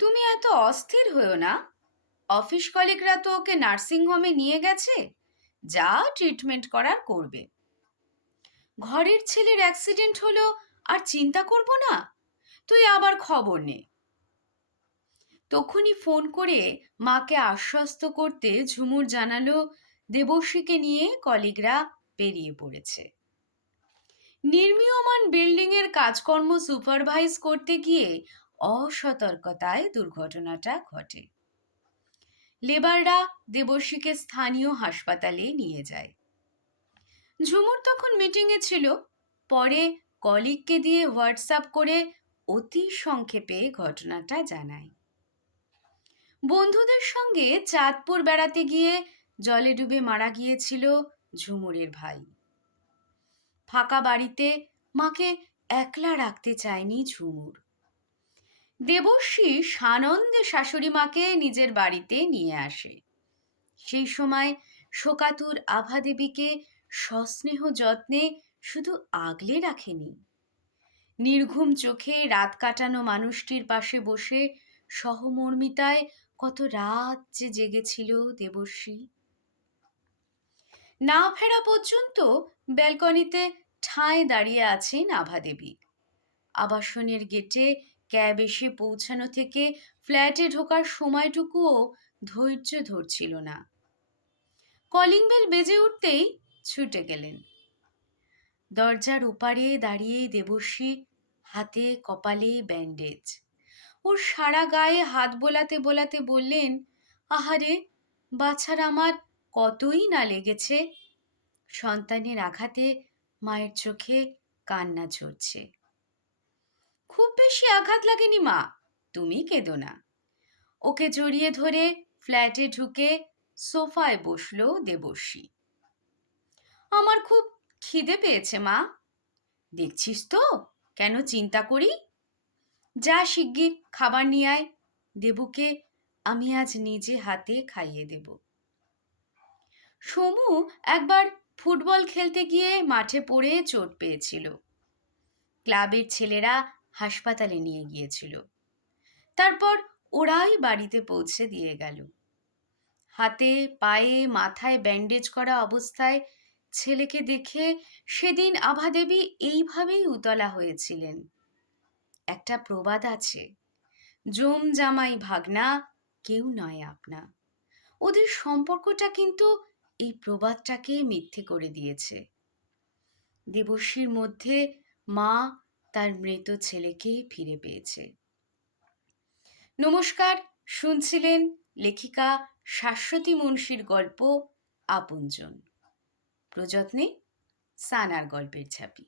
তুমি এত অস্থির হয়েও না। অফিস কলিগরা তো ওকে নার্সিং হোমে নিয়ে গেছে, যা ট্রিটমেন্ট করার করবে। ঘরের ছেলের অ্যাক্সিডেন্ট হলো আর চিন্তা করব না? তুই আবার খবর নে। তখনই ফোন করে মাকে আশ্বস্ত করতে ঝুমুর জানালো দেবশ্রীকে নিয়ে কলিগরা বেরিয়ে পড়েছে। নির্মীয়মান বিল্ডিংয়ের কাজকর্ম সুপারভাইজ করতে গিয়ে অসতর্কতায় দুর্ঘটনাটা ঘটে। লেবাররা দেবশ্রীকে স্থানীয় হাসপাতালে নিয়ে যায়। ঝুমুর তখন মিটিংয়ে ছিল। পরে কলিগকে দিয়ে হোয়াটসঅ্যাপ করে অতি সংক্ষেপে ঘটনাটা জানায়। বন্ধুদের সঙ্গে চাঁদপুর বেড়াতে গিয়ে জলে ডুবে মারা গিয়েছিল ঝুমুরের ভাই। ফাঁকা বাড়িতে মাকে একলা রাখতে চায়নি ঝুমুর। দেবশ্রী সানন্দে শাশুড়ি মাকে নিজের বাড়িতে নিয়ে আসে। সেই সময় শোকাতুর আভা দেবীকে সস্নেহ যত্নে শুধু আগলে রাখেনি, নির্ঘুম চোখে রাত কাটানো মানুষটির পাশে বসে সহমর্মিতায় কত রাত যে জেগেছিল দেবশ্রী। না ফেরা পর্যন্ত ব্যালকনিতে ঠায় দাঁড়িয়ে আছেন আভা দেবী। আবাসনের গেটে ক্যাব এসে পৌঁছানো থেকে ফ্ল্যাটে ঢোকার সময়টুকুও ধৈর্য ধরছিল না। কলিং বেল বেজে উঠতেই ছুটে গেলেন। দরজার ওপারে দাঁড়িয়ে দেবশ্রী, হাতে কপালে ব্যান্ডেজ। ওর সারা গায়ে হাত বোলাতে বোলাতে বললেন, আহারে বাছার আমার কতই না লেগেছে। সন্তানের আঘাতে মায়ের চোখে কান্না ঝরছে। খুব বেশি আঘাত লাগেনি মা, তুমি কেঁদো না। ওকে জড়িয়ে ধরে ফ্ল্যাটে ঢুকে সোফায় বসলো দেবশ্রী। আমার খুব খিদে পেয়েছে মা। দেখছিস তো কেন চিন্তা করি। যা শিগগির খাবার নিয়ে আয়, দেবুকে আমি আজ নিজে হাতে খাইয়ে দেব। সমু একবার ফুটবল খেলতে গিয়ে মাঠে পড়ে চোট পেয়েছিল। ক্লাবের ছেলেরা হাসপাতালে নিয়ে গিয়েছিল। তারপর ওরাই বাড়িতে পৌঁছে দিয়ে গেল। হাতে পায়ে মাথায় ব্যান্ডেজ করা অবস্থায় ছেলেকে দেখে সেদিন আভা দেবী এইভাবেই উতলা হয়েছিলেন। একটা প্রবাদ আছে, জম জামাই ভাগনা কেউ নয় আপনা। ওদের সম্পর্কটা কিন্তু এই প্রবাদটাকে মিথ্যে করে দিয়েছে। দেবশ্রীর মধ্যে মা তার মৃত ছেলেকে ফিরে পেয়েছে। নমস্কার, শুনছিলেন লেখিকা শাশ্বতী মুন্সির গল্প আপনজন। প্রযত্নে সানার গল্পের ঝাঁপি।